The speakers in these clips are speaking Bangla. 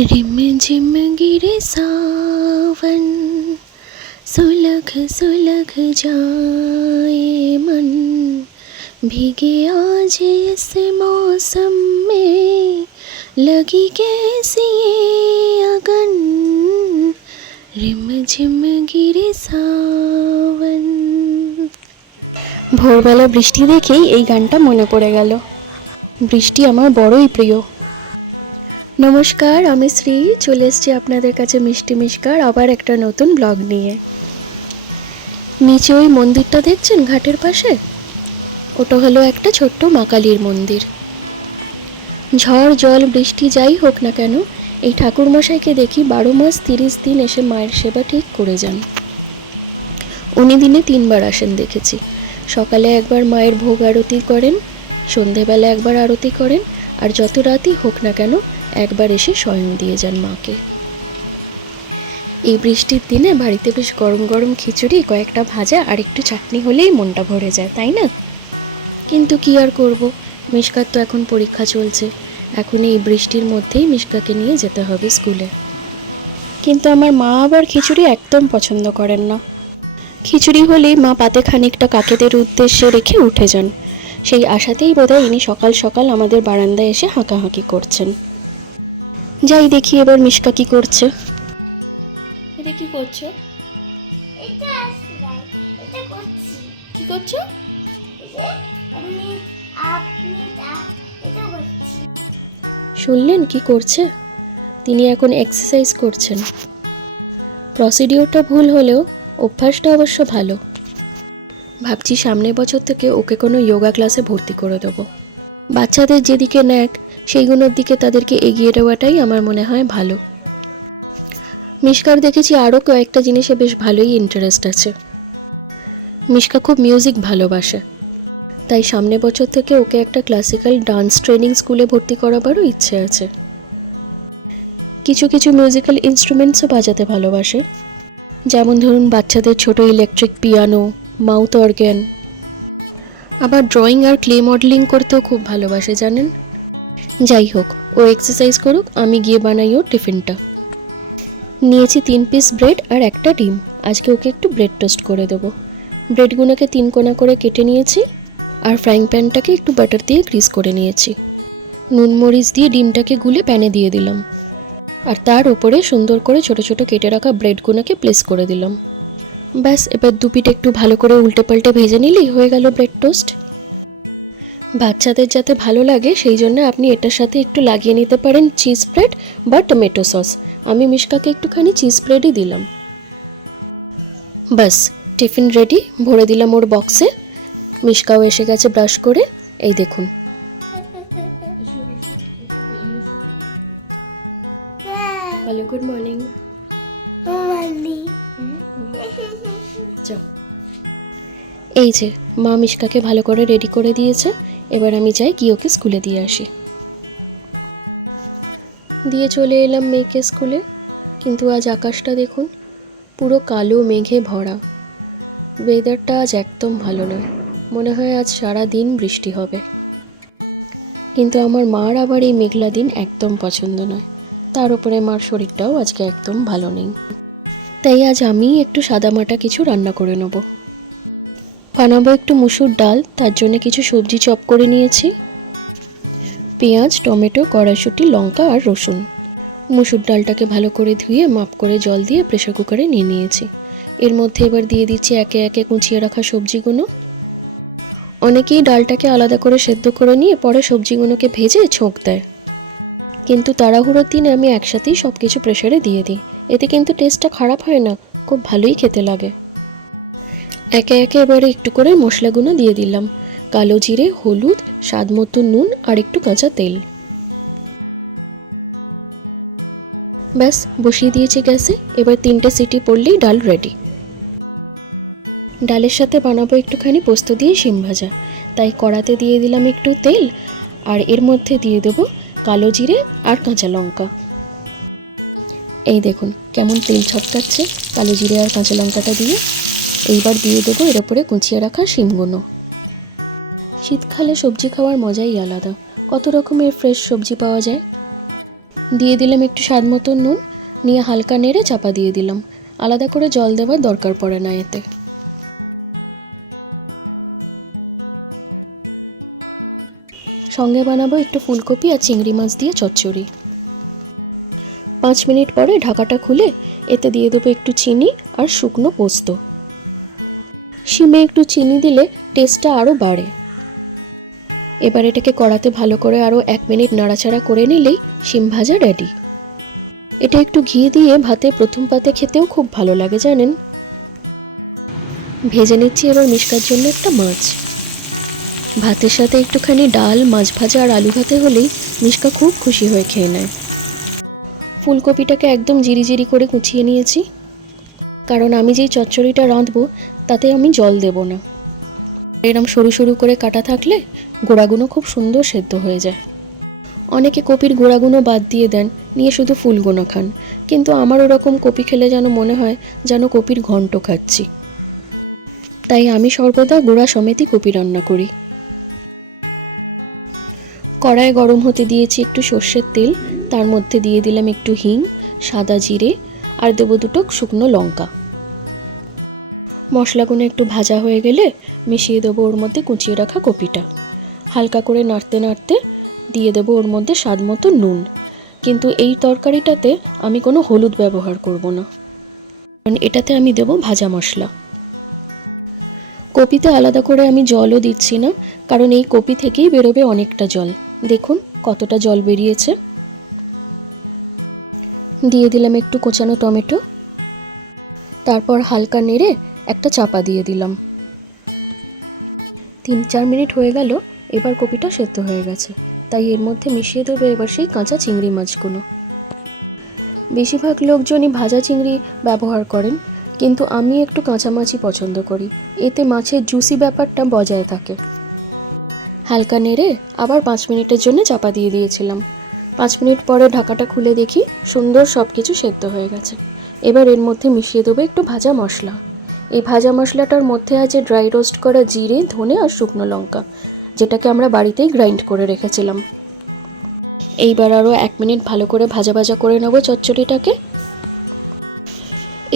रिम झिम गिरे सावन सुलग सुलग जाए मन भीगे आज इस मौसम में लगी कैसी ये अगन रिम झिम गिरे सावन ভোরবেলা বৃষ্টি দেখেই এই গানটা মনে পড়ে গেল বৃষ্টি আমার বড়ই প্রিয় নমস্কার, আমি শ্রী। চলে এসেছি আপনাদের কাছে মিষ্টি মিষ্কার, আবার একটা নতুন ব্লগ নিয়ে। নিচে ওই মন্দিরটা দেখছেন ঘাটের পাশে? ওটা হলো একটা ছোট্ট মা কালীর মন্দির। ঝড়, জল, বৃষ্টি যাই হোক না কেন, এই ঠাকুরমশাইকে দেখি বারো মাস তিরিশ দিন এসে মায়ের সেবা ঠিক করে যান। উনি দিনে তিনবার আসেন দেখেছি। সকালে একবার মায়ের ভোগ আরতি করেন, সন্ধেবেলা একবার আরতি করেন, আর যত রাতই হোক না কেন একবার এসে স্বয়ং দিয়ে যান মাকে। এই বৃষ্টির দিনে বাড়িতে বেশ গরম গরম খিচুড়ি, কয়েকটা ভাজা আর একটু চাটনি হলেই মনটা ভরে যায়, তাই না? কিন্তু কি আর করব? মিশকার তো এখন পরীক্ষা চলছে। এখন এই বৃষ্টির মধ্যেই মিশকাকে নিয়ে যেতে হবে স্কুলে। কিন্তু আমার মা আবার খিচুড়ি একদম পছন্দ করেন না। খিচুড়ি হলেই মা পাতে খানিকটা কাকেদের উদ্দেশ্যে রেখে উঠে যান। সেই আশাতেই বোধহয় ইনি সকাল সকাল আমাদের বারান্দায় এসে হাঁকাহাঁকি করছেন। যাই দেখি এবার মিশকা কি করছে। এটা কি করছ? এটা এটা করছি। কি করছ? আমি আপনি এটা করছি। শুনলেন কি করছে? তিনি এখন এক্সারসাইজ করছেন। প্রসিডিওরটা ভুল হলেও অভ্যাসটা অবশ্য ভালো। ভাবছি সামনের বছর থেকে ওকে কোনো যোগা ক্লাসে ভর্তি করে দেবো। বাচ্চাদের যেদিকে ন্যাক সেইগুলোর দিকে তাদেরকে এগিয়ে দেওয়াটাই আমার মনে হয় ভালো। মিশকার দেখেছি আরও কয়েকটা জিনিসে বেশ ভালোই ইন্টারেস্ট আছে। মিশকা খুব মিউজিক ভালোবাসে। তাই সামনের বছর থেকে ওকে একটা ক্লাসিক্যাল ডান্স ট্রেনিং স্কুলে ভর্তি করাবারও ইচ্ছে আছে। কিছু কিছু মিউজিক্যাল ইনস্ট্রুমেন্টসও বাজাতে ভালোবাসে। যেমন ধরুন বাচ্চাদের ছোট ইলেকট্রিক পিয়ানো মাউথ অর্গ্যান আবার ড্রয়িং আর ক্লে মডেলিং করতেও খুব ভালোবাসে, জানেন? যাই হোক, ও এক্সারসাইজ করুক, আমি গিয়ে বানাই ওর টিফিনটা। নিয়েছি তিন পিস ব্রেড আর একটা ডিম। আজকে ওকে একটু ব্রেড টোস্ট করে দেবো। ব্রেডগুলোকে তিন কোনা করে কেটে নিয়েছি আর ফ্রাইং প্যানটাকে একটু বাটার দিয়ে গ্রিস করে নিয়েছি। নুন, মরিচ দিয়ে ডিমটাকে গুলে প্যানে দিয়ে দিলাম। আর তার উপরে সুন্দর করে ছোট ছোট কেটে রাখা ব্রেডগুলোকে প্লেস করে দিলাম। ব্যাস, এবার দু পিঠ একটু ভালো করে উল্টে পাল্টে ভেজে নিলেই হয়ে গেল ব্রেড টোস্ট বাচ্চাদের যাতে ভালো লাগে সেই জন্য আপনি এটার সাথে একটু লাগিয়ে নিতে পারেন চিজ ব্রেড বা টমেটো সস আমি মিশকাকে একটুখানি চিজ ব্রেডই দিলাম। ব্যাস টিফিন রেডি ভরে দিলাম ওর বক্সে মিশকাও এসে গেছে ব্রাশ করে। এই দেখুন। হ্যালো গুড মর্নিং এই যে মা মিশকাকে ভালো করে রেডি করে দিয়েছে। এবার আমি যাই গিয়ে ওকে স্কুলে দিয়ে আসি। দিয়ে চলে এলাম মেয়েকে স্কুলে। কিন্তু আজ আকাশটা দেখুন, পুরো কালো মেঘে ভরা। ওয়েদারটা আজ একদম ভালো নয়। মনে হয় আজ সারা দিন বৃষ্টি হবে। কিন্তু আমার মার আবার এই মেঘলা দিন একদম পছন্দ নয়। তার উপরে মার শরীরটাও আজকে একদম ভালো নেই। তাই আজ আমি একটু সাদামাটা কিছু রান্না করে নেব। বানাবো একটু মুসুর ডাল, তার জন্য কিছু সবজি চপ করে নিয়েছি। পেঁয়াজ, টমেটো, কড়াইশুঁটি, লঙ্কা আর রসুন। মুসুর ডালটাকে ভালো করে ধুয়ে মাপ করে জল দিয়ে প্রেশার কুকারে নিয়ে নিয়েছি। এর মধ্যে এবার দিয়ে দিচ্ছি একে একে কুচিয়ে রাখা সবজিগুলো। অনেকেই ডালটাকে আলাদা করে সেদ্ধ করে নিয়ে পরে সবজিগুলোকে ভেজে ছোঁক দেয়। কিন্তু তাড়াহুড়োর দিনে আমি একসাথেই সব কিছু প্রেশারে দিয়ে দিই। এতে কিন্তু টেস্টটা খারাপ হয় না, খুব ভালোই খেতে লাগে। একে একে এবারে একটু করে মশলাগুলো দিয়ে দিলাম। কালো জিরে, হলুদ স্বাদ মতো নুন আর একটু কাঁচা তেল। ব্যাস, বসিয়ে দিয়েছি গ্যাসে। এবার তিনটে সিটি পড়লেই ডাল রেডি ডালের সাথে বানাবো একটুখানি পোস্ত দিয়ে শিম ভাজা। তাই কড়াতে দিয়ে দিলাম একটু তেল আর এর মধ্যে দিয়ে দেবো কালো জিরে আর কাঁচা লঙ্কা। এই দেখুন, কেমন তেল ছটকাচ্ছে কালো জিরে আর কাঁচা লঙ্কাটা দিয়ে। এইবার দিয়ে দেবো এর উপরে কুচিয়ে রাখা শিমগুলো। শীতকালে সবজি খাওয়ার মজাই আলাদা। কত রকমের ফ্রেশ সবজি পাওয়া যায়? দিয়ে দিলাম একটু স্বাদ মতো নুন, নিয়ে হালকা নেড়ে চাপা দিয়ে দিলাম। আলাদা করে জল দেওয়ার দরকার পড়ে না এতে। সঙ্গে বানাবো একটু ফুলকপি আর চিংড়ি মাছ দিয়ে চচ্চড়ি। পাঁচ মিনিট পরে ঢাকাটা খুলে এতে দিয়ে দেবো একটু চিনি আর শুকনো পোস্ত। শিমে একটু চিনি দিলে টেস্টটা আরও বাড়ে। এবার এটাকে কড়াতে ভালো করে আরও এক মিনিট নাড়াচাড়া করে নিলেই শিম ভাজা রেডি এটা একটু ঘি দিয়ে ভাতে প্রথম পাতে খেতেও খুব ভালো লাগে, জানেন? ভেজে নিচ্ছি এবার মিশকার জন্য একটা মাছ। ভাতের সাথে একটুখানি ডাল, মাছ ভাজা আর আলু ভাতে হলেই মিশকা খুব খুশি হয়ে খেয়ে নেয়। ফুলকপিটাকে একদম জিরি করে কুচিয়ে নিয়েছি। কারণ আমি যেই চচ্চড়িটা রাঁধবো, তাতে আমি জল দেব না। এরম সরু সরু করে কাটা থাকলে গোড়াগুলো খুব সুন্দর সেদ্ধ হয়ে যায়। অনেকে কপির গোড়াগুলো বাদ দিয়ে দেন, নিয়ে শুধু ফুলগুনো খান। কিন্তু আমার ওরকম কপি খেলে যেন মনে হয় যেন কপির ঘন্ট খাচ্ছি। তাই আমি সর্বদা গোড়া সমেতই কপি রান্না করি। কড়াই গরম হতে দিয়েছি একটু সর্ষের তেল, তার মধ্যে দিয়ে দিলাম একটু হিং, সাদা জিরে আর দেবো দুটো শুকনো লঙ্কা। মশলাগুলো একটু ভাজা হয়ে গেলে মিশিয়ে দেবো ওর মধ্যে কুচিয়ে রাখা কপিটা। হালকা করে নাড়তে নাড়তে দিয়ে দেবো ওর মধ্যে স্বাদ মতো নুন। কিন্তু এই তরকারিটাতে আমি কোনো হলুদ ব্যবহার করব না। কারণ এটাতে আমি দেবো ভাজা মশলা। কপিতে আলাদা করে আমি জলও দিচ্ছি না, কারণ এই কপি থেকেই বেরোবে অনেকটা জল। দেখুন কতটা জল বেরিয়েছে। দিয়ে দিলাম একটু কোচানো টমেটো। তারপর হালকা নেড়ে একটা চাপা দিয়ে দিলাম। তিন চার মিনিট হয়ে গেল, এবার কপিটা সেদ্ধ হয়ে গেছে। তাই এর মধ্যে মিশিয়ে দেবে এবার সেই কাঁচা চিংড়ি মাছগুলো। বেশিরভাগ লোকজনই ভাজা চিংড়ি ব্যবহার করেন, কিন্তু আমি একটু কাঁচা মাছই পছন্দ করি। এতে মাছের জুসি ব্যাপারটা বজায় থাকে। হালকা নেড়ে আবার পাঁচ মিনিটের জন্য চাপা দিয়ে দিয়েছিলাম। পাঁচ মিনিট পরে ঢাকাটা খুলে দেখি সুন্দর সব কিছু সেদ্ধ হয়ে গেছে। এবার এর মধ্যে মিশিয়ে দেবো একটু ভাজা মশলা। এই ভাজা মশলাটার মধ্যে আছে ড্রাই রোস্ট করা জিরে, ধনে আর শুকনো লঙ্কা, যেটাকে আমরা বাড়িতেই গ্রাইন্ড করে রেখেছিলাম। এইবার আরও এক মিনিট ভালো করে ভাজা ভাজা করে নেব চচ্চড়িটাকে।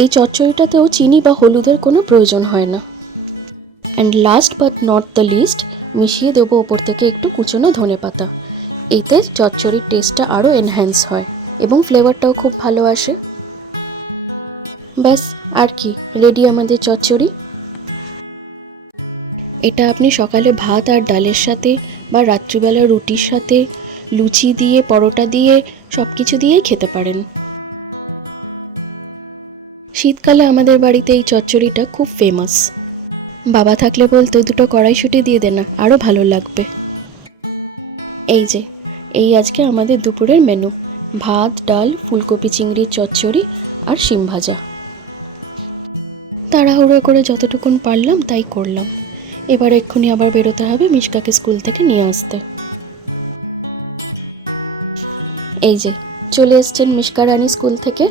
এই চচ্চড়িটাতেও চিনি বা হলুদের কোনো প্রয়োজন হয় না। And last but not the least মিশিয়ে দেবো ওপর থেকে একটু কুচনো ধনে পাতা এতে চচ্চড়ির টেস্টটা আরও এনহ্যান্স হয় এবং ফ্লেভারটাও খুব ভালো আসে। ব্যাস, আর কি রেডি আমাদের চচ্চড়ি? এটা আপনি সকালে ভাত আর ডালের সাথে বা রাত্রিবেলা রুটির সাথে, লুচি দিয়ে, পরোটা দিয়ে সব কিছু দিয়েই খেতে পারেন। শীতকালে আমাদের বাড়িতে এই চচ্চড়িটা খুব ফেমাস বাবা থাকলে বলতো, দুটো কড়াইশুঁটি দিয়ে দে না আরও ভালো লাগবে। এই যে এই আজকে আমাদের দুপুরের মেনু ভাত ডাল ফুলকপি চিংড়ির চচ্চড়ি আর শিম ভাজা। তাড়াহুড়ো করে যতটুকুন পারলাম তাই করলাম। এবার এক্ষুনি আবার বেরোতে হবে মিশকাকে স্কুল থেকে নিয়ে আসতে। এই যে চলে এসছেন মিশকা রানী স্কুল থেকে।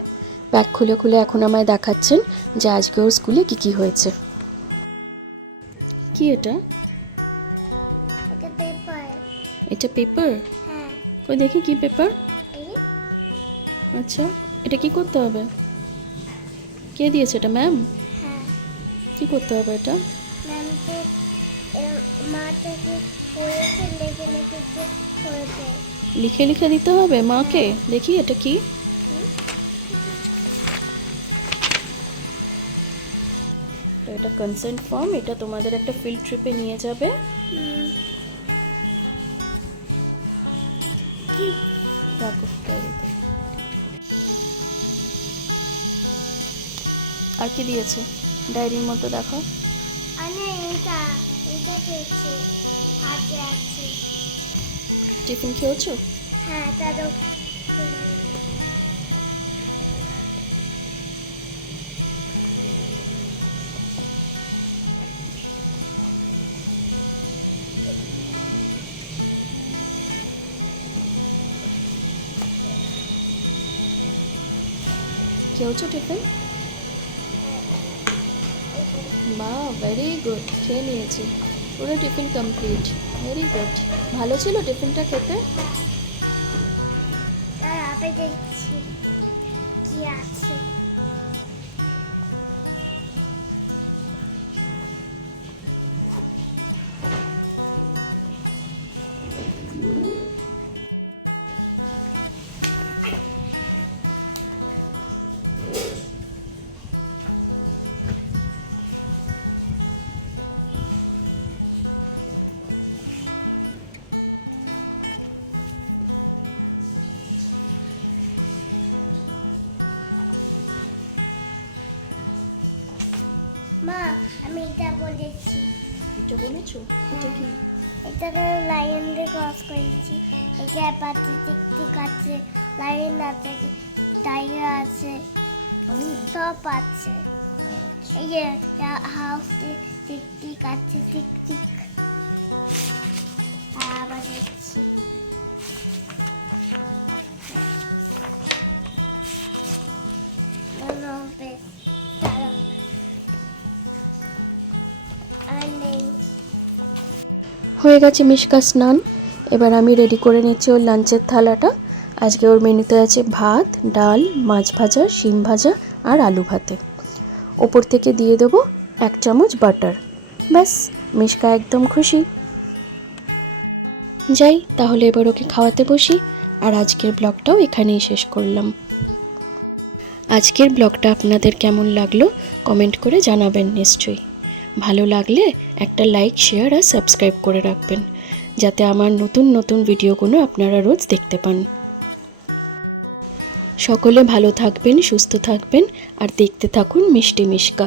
ব্যাগ খুলে খুলে এখন আমায় দেখাচ্ছেন যে আজকে ওর স্কুলে কি কি হয়েছে। কি এটা? এটা পেপার এটা পেপার ওই দেখি কি পেপার আচ্ছা এটা কি করতে হবে? কে দিয়েছে এটা ম্যাম কি করতে হবে এটা? লিখে লিখে দিতে হবে মাকে? দেখি এটা কি? এটা কনসেন্ট ফর্ম এটা তোমাদের একটা ফিল্ড ট্রিপে নিয়ে যাবে। রাখো। আর কি দিয়েছে? ডায়েরির মতো দেখো। টিফিন খেয়েছো? হ্যাঁ খেয়েছো টিফিন মা ভেরি গুড খেয়ে নিয়েছি। পুরো টিফিন কমপ্লিট ভেরি গুড ভালো ছিল টিফিনটা খেতে? আর দেখছি। কি আছে? এটা বলেছি। এটা বলেছ? এটা কি? এটাকে লাইন দিয়ে ক্রস করেছি। এটা পাতি টিক টিক আছে লাইন আছে টাইগার আছে সব আছে। এই যে হাউস টিক টিক আছে টিক টিক। আবার হয়ে গেছে মিশকা স্নান। এবার আমি রেডি করে নিচ্ছি ওর লাঞ্চের থালাটা। আজকে ওর মেনুতে আছে ভাত, ডাল, মাছ ভাজা, শিম ভাজা আর আলু ভাতে। ওপর থেকে দিয়ে দেবো এক চামচ বাটার ব্যাস, মিশকা একদম খুশি। যাই, তাহলে এবার ওকে খাওয়াতে বসি। আর আজকের ব্লগটাও এখানেই শেষ করলাম। আজকের ব্লগটা আপনাদের কেমন লাগল, কমেন্ট করে জানাবেন নিশ্চয়ই। ভালো লাগলে একটা লাইক শেয়ার আর সাবস্ক্রাইব করে রাখবেন, যাতে আমার নতুন নতুন ভিডিওগুলো আপনারা রোজ দেখতে পান। সকলে ভালো থাকবেন, সুস্থ থাকবেন, আর দেখতে থাকুন মিষ্টি মিশকা।